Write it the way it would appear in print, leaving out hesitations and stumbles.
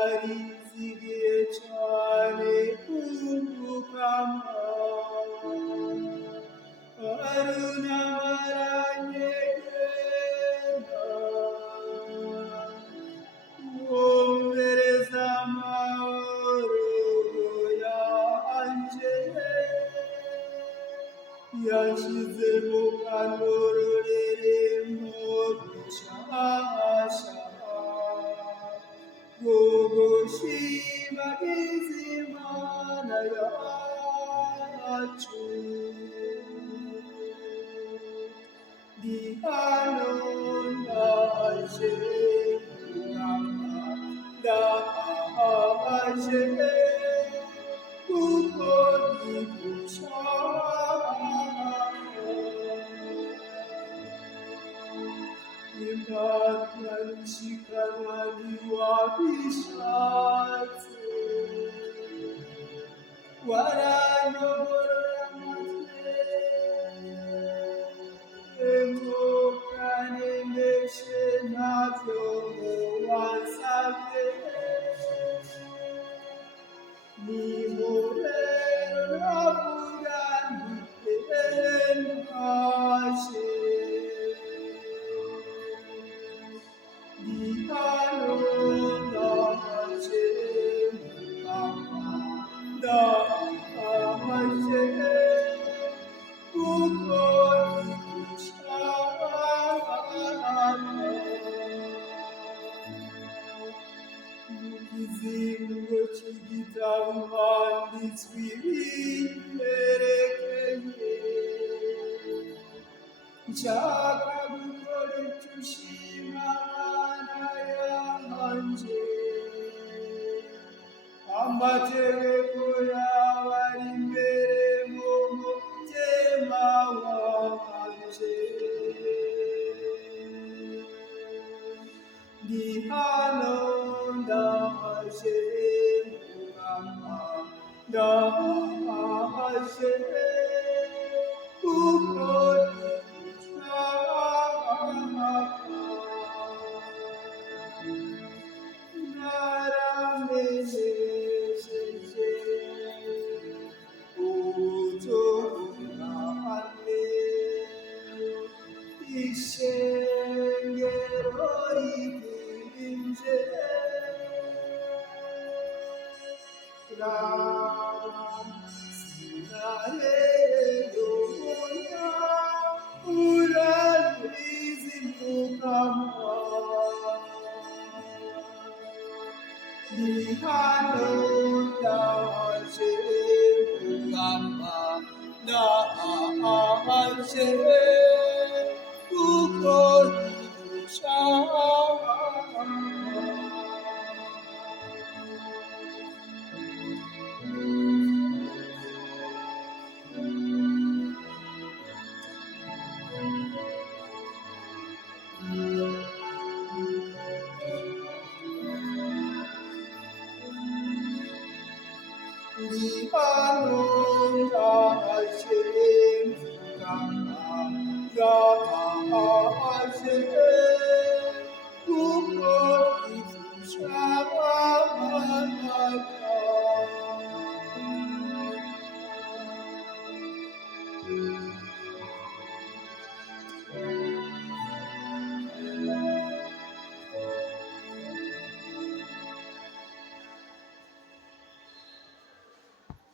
narizigiye cyane kugukama arunamaranye wumvereza amahoro yanjye yashyize mu kanororeremo rushasha gushima izimana yacu ndi hano ndaje kugamba ndaje kuko ndigushaka imana nishikanwa ntiwabishatse waranyobora amatwi ngo kanemeshe ntavyo wansabye nimurero navuga nti ndaje ikizingo cy'igitabo handitswe ibimperekeye nshaka gukora icyo ushima mana yanjye amategeko yawe ari imbere mu mutima wanjye ndi hano ndaje kugamba ndaje kuko Thank you.